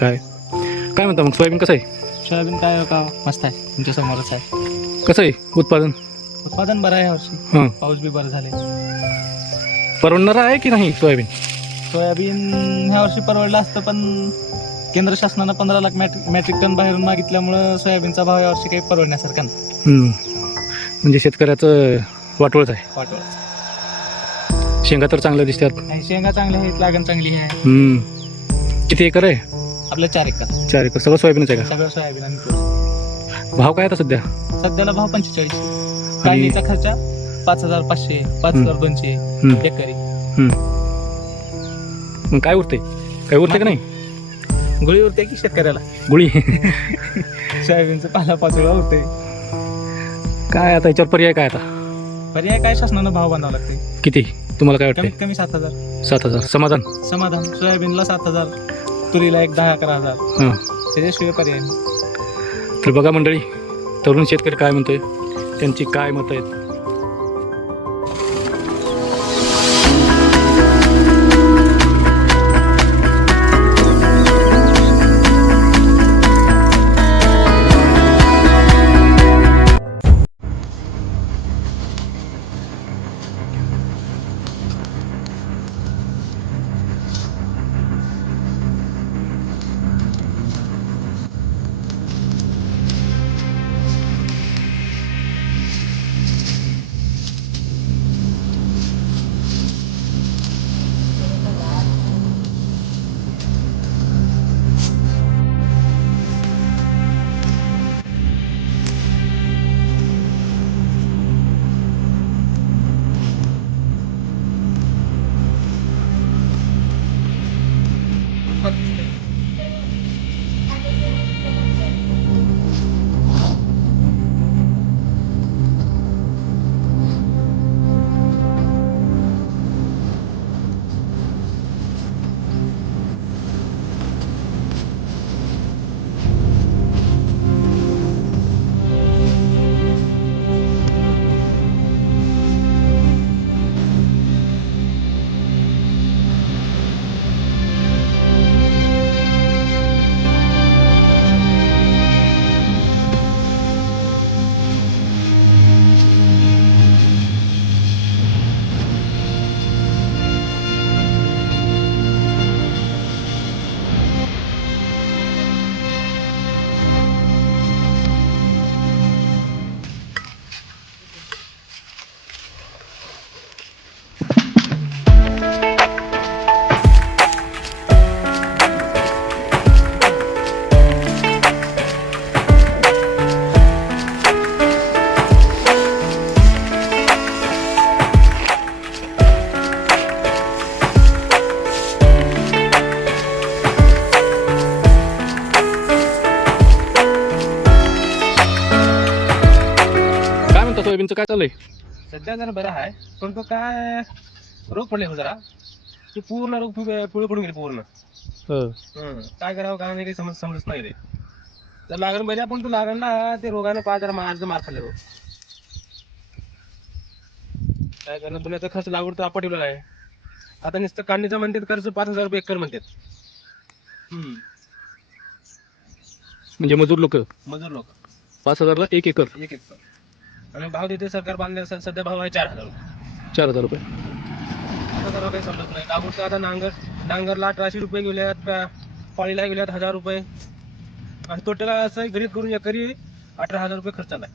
काय? काय म्हणता मग? सोयाबीन कसं आहे? सोयाबीन काय का? मस्त आहे. तुमच्या समोरच आहे. कसं आहे उत्पादन? उत्पादन बरं आहे यावर्षी हां. पाऊस बी बरं झाले परवडणार आहे की नाही सोयाबीन? सोयाबीन ह्या वर्षी परवडलं असतं पण केंद्र शासनानं पंधरा लाख मॅट्रिक मॅट्रिक टन बाहेरून मागितल्यामुळं सोयाबीनचा भाव यावर्षी काही परवडण्यासारखा नाही. हम्म. म्हणजे शेतकऱ्याचं वाटोळच आहे. वाटवळ शेंगा तर चांगल्या दिसतात. नाही शेंगा चांगल्या आहेत लागण चांगली आहे. हम्म. किती एकर आहे? आपलं चार एकर. चार एकर. सगळं सोयाबीनच आहे सगळं सोयाबीन आणि तूर. का भाव काय आता सध्या? सध्याला भाव पंचेचाळीस. काढणीचा खर्च पाच हजार पाचशे पाच. हजार दोनशे हम्म. एकरी. मग काय उरते काय उरते का नाही? गुळी उरते की शेतकऱ्याला? गुळी. सोयाबीनचं पाला पाचोळा उरते काय आता याच्यावर पर्याय काय आता? पर्याय काय? शासनानं भाव बांधावा लागते किती? तुम्हाला काय कमीत वाटतंय कमी सात हजार. सात हजार. समाधान? समाधान. सोयाबीनला सात हजार. तुरीला एक दहा अकरा हजार. हां. त्याच्याशिवाय पर्याय नाही. तर बघा मंडळी तरुण शेतकरी काय म्हणतोय? त्यांची काय मतं आहेत? काय काय चाललंय? सध्या जरा बरं आहे पण तो काय रोग पडले हो जरा. ते पूर्ण रोग पिवळे पिवळे पडून गेले पूर्ण. हं. काय करावं काय नाही काही समज समजत नाही रे. तर लागण बरे आपण तो लागण ना ते रोगानं पाच जरा मार मार खाल्ले रोग. काय करणार पुण्याचा खर्च लागवड तर आपण ठेवलेला आहे. आता नुसतं काढणीचं म्हणतात खर्च पाच हजार रुपये एकर म्हणतात. म्हणजे मजूर लोक? मजूर लोक. पाच हजारला एक एकर. एक एकर. आणि भाव देते सरकार बांधले सध्या भाव आहे चार हजार रुपये. चार हजार रुपये. आता जरा काही समजत नाही. तर आता नांगर नांगरला अठराशे रुपये गेल्यात पा- पाळीला गेल्यात हजार रुपये. आणि टोटल असं गणित करून एकरी अठरा हजार रुपये खर्च आलाय.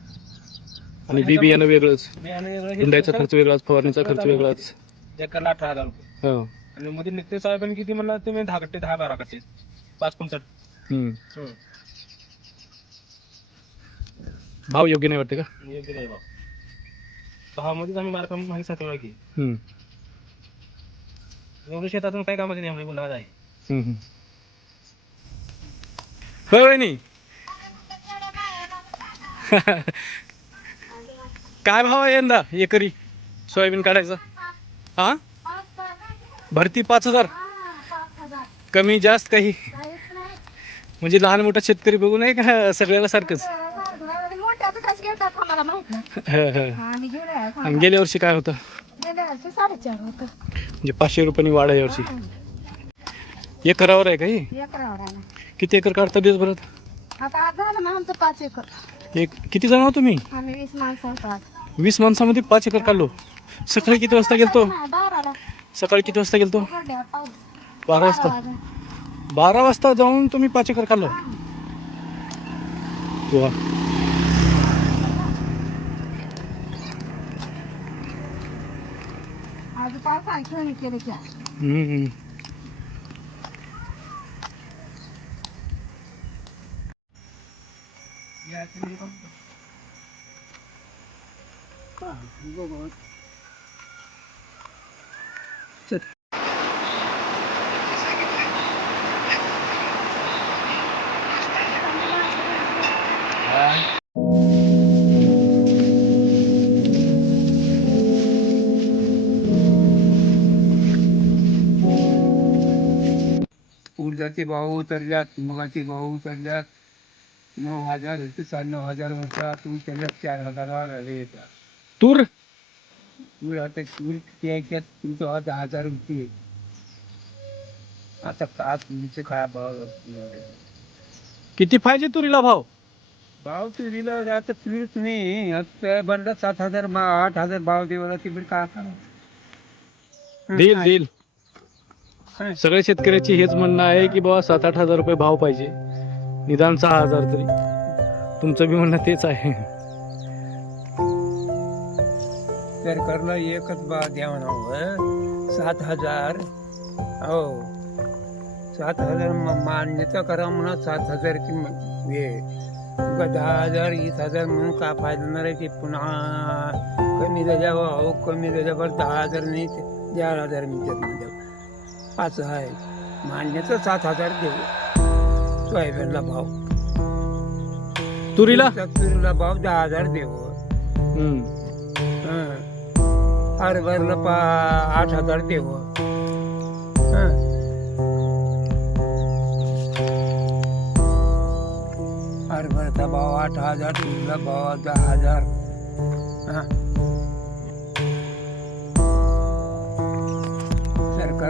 आणि बी बियाणं वेगळंच. हुंड्याचा खर्च वेगळाच फवारणीचा खर्च वेगळाच. एकरला अठरा हजार रुपये. हो. आणि मध्ये निघते सोयाबीन किती म्हणला तुम्ही दहा कट्टे दहा बारा कट्टे. पाच क्विंटल. हम्म. भाव योग्य नाही वाटते का? योग्य नाही भाव. भावामध्येच आम्ही मार्क मागे सातवा की हम्म. एवढं शेतातून काय कामाचे नाही बोलला आहे. हम्म, हम्म. होय वहिनी. काय भाव आहे यंदा एकरी? सोयाबीन काढायचा. हा? भरती पाच हजार. कमी जास्त काही. म्हणजे लहान मोठा शेतकरी बघू नये का सगळ्याला सारखंच? हं, हं. आणि गेल्या वर्षी काय होतं? साडेचार होत. म्हणजे पाचशे रुपयांनी वाढ आहे यावर्षी एकरावर आहे का ही? एकरावर किती एकर काढता दिवसभरात? आता आज झालं ना आमचं पाच एकर. एक किती जण आहो तुम्ही? आम्ही वीस माणसं होतो आज. वीस माणसामध्ये पाच एकर काढलो. सकाळी किती वाजता गेलतो? बाराला. सकाळी किती वाजता गेलतो? उघडल्यावर पाऊस. बारा वाजता. वाजता. बारा वाजता जाऊन तुम्ही पाच एकर काढलो. वा. आज पाऊस आहे खेळणी केले की ऊर्जाचे भाव उतरल्यात मुगाचे भाव उतरल्यात. नऊ हजार होते साडे नऊ हजार म्हणतात उतरल्यात चार हजारावर आले येतात तूर? तूर आता तूर त्याच्यात तुमचं दहा हजार होती. आता का तुमचे काय भाव? किती पाहिजे तुरीला भाव? भाव तुरीला आता तुरी तुम्ही आता बनला सात हजार मा आठ हजार भाव देवाला तिकडे काय करा देईल. देईल सगळ्या शेतकऱ्याची हेच म्हणणं आहे की बाबा सात आठ हजार रुपये भाव पाहिजे. निदान सहा हजार तरी. तुमचं बी म्हणणं तेच आहे. सरकारला एकच बा द्यावा ना सात हजार? हो. सात हजार मान्यता करा म्हणा सात हजारची म- हे. दहा हजार वीस हजार म्हणून का फायदा आहे ते पुन्हा? कमी झाल्यावर अहो कमी दर्जावर दहा हजार नाही चार हजार मिळतात म्हणजे पाच आहे. मान्यता सात हजार देऊ. सोयाबीनला भाव. तुरीला? तुरीला भाव दहा हजार देऊ. हम्म. हरभरला पा आठ हजार देव हं. हरभरचा भाव आठ हजार तुझा भाव दहा हजार.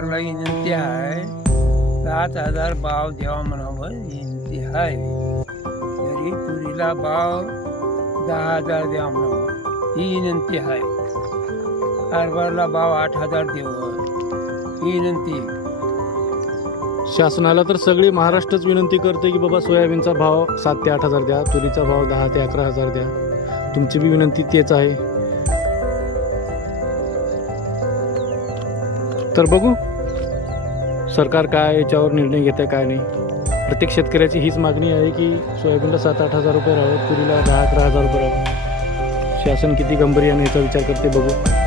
सरकारला विनंती आहे सात हजार भाव द्यावा म्हणावं विनंती आहे तरी तुरीला भाव दहा हजार द्यावा म्हणावं ही विनंती आहे हरभरला भाव आठ हजार देव ही विनंती शासनाला तर सगळी महाराष्ट्रच विनंती करते की बाबा सोयाबीनचा भाव सात ते आठ हजार द्या तुरीचा भाव दहा ते अकरा हजार द्या. तुमची बी विनंती तेच आहे. तर बघू सरकार काय याच्यावर निर्णय घेतं काय नाही. प्रत्येक शेतकऱ्याची हीच मागणी आहे की सोयाबीनला सात आठ हजार रुपये राहावं तुरीला दहा अकरा हजार रुपये राहावं शासन किती गंभीर्याने याचा विचार करते बघू.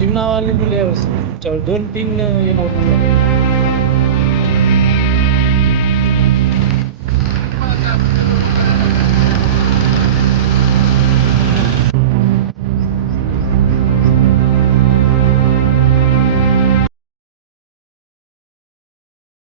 टीम नाव आली मुले दोन तीन हे नव्हतं